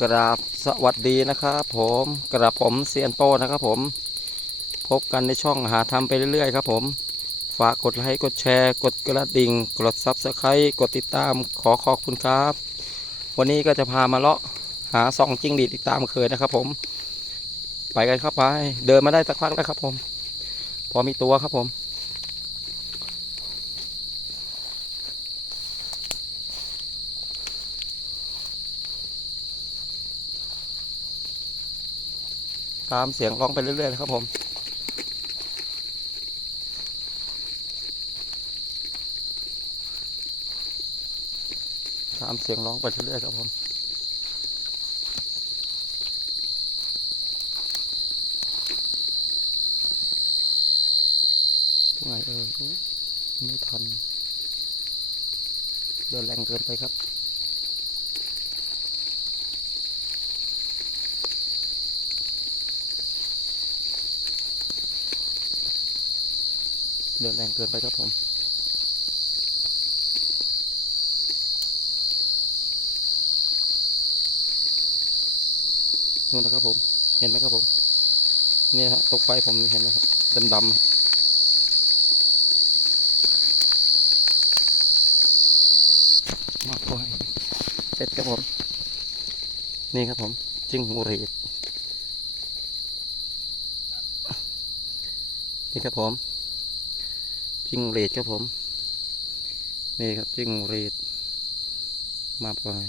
กราบสวัสดีนะครับผมกราบผมเซียนโป้นะครับผม พบกันในช่องหาทำไปเรื่อยๆครับผม ฝากกดไลค์กดแชร์ กดกระดิ่ง กดซับสไครต์กดติดตามขอขอบคุณครับ วันนี้ก็จะพามาเลาะหาซองจิ้งหรีดติดตามเคยนะครับผม ไปกันครับไปเดินมาได้สักพักแล้วครับผม พอมีตัวครับผม ตามเสียงร้องไปเรื่อยๆนะครับผมตามเสียงร้องไปเรื่อยๆครับผมตรงไหนเออไม่ทันเดินแรงเกินไปครับ เดินแรงเกินไปครับผม นู่นนะครับผม เห็นไหมครับผม นี่ฮะตกไฟผมเห็นไหมครับดำๆมากกว่าเสร็จครับผม นี่ครับผม จิ้งหูรีดนี่ครับผม จิ้งหรีดครับผม นี่ครับจิ้งหรีดมาปล่อย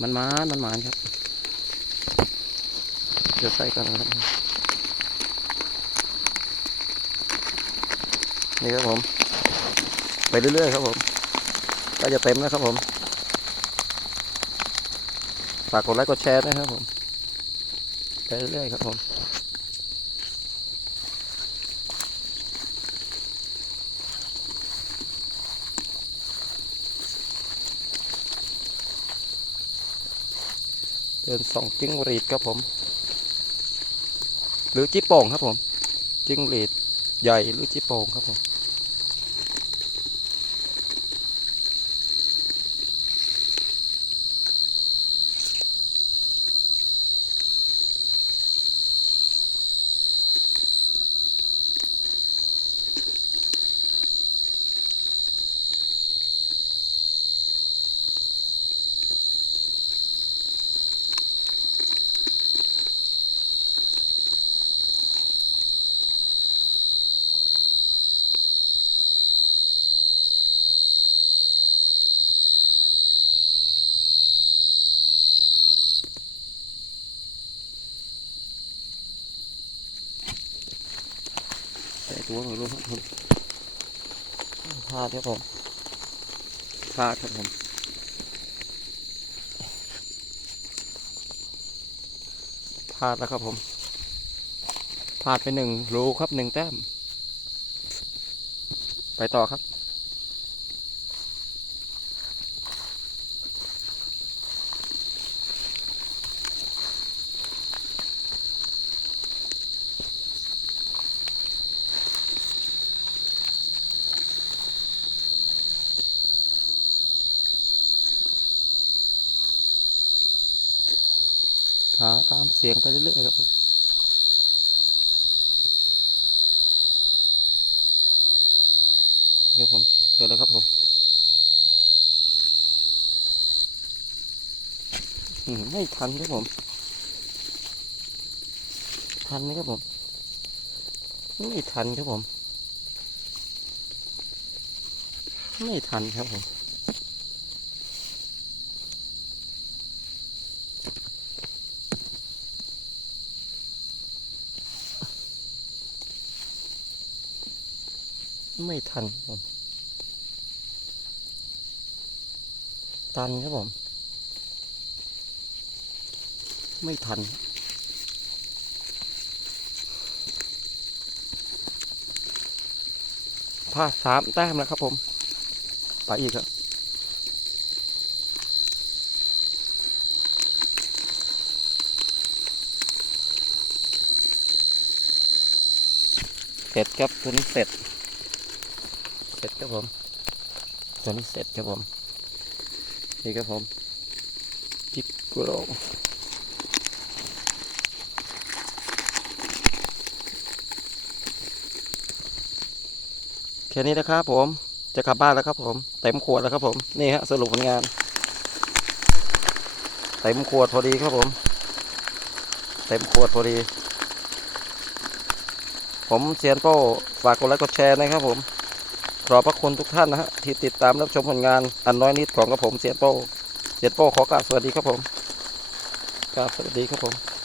มันมานมันมานครับเดี๋ยวใส่กันนะครับ นี่ครับผม ไปเรื่อยๆครับผมก็จะเต็มแล้วครับผมฝากกดไลค์กดแชร์ด้วยครับผม ไปเรื่อยๆครับผม ดินส่องจิ้งหรีดครับผม หรือจิโป่งครับผม จิ้งหรีดใหญ่หรือจิโป่งครับผม ตัวหน่อยลูกครับผมพลาดครับผมพลาดครับผมพลาดแล้วครับผมพลาดไปหนึ่งรูครับหนึ่งแต้ม ไปต่อครับ หาตามเสียงไปเรื่อยๆครับผมเดี๋ยวผมเจอแล้วครับผมอืมไม่ทันครับผม ทันไหมครับผม ไม่ทันครับผม ไม่ทันครับผม ไม่ทันผม ตันครับผม ไม่ทัน พลาดสามแต้มแล้วครับผม ไปอีกครับเสร็จครับตัวนี้เสร็จ เสร็จครับผมตัวนี้เสร็จครับผม นี่ครับผมจิบกรองแค่นี้นะครับผม จะกลับบ้านแล้วครับผม เต็มขวดแล้วครับผม นี่ฮะสรุปผลงาน เต็มขวดพอดีครับผม เต็มขวดพอดี ผมเซียนโป้ฝากกดไลค์กดแชร์นะครับผม ขอบพระคุณทุกท่านนะฮะที่ติดตามรับชมผลงานอันน้อยนิดของกระผมเซียนโป้เซียนโป้ขอกราบสวัสดีครับผมกราบสวัสดีครับผม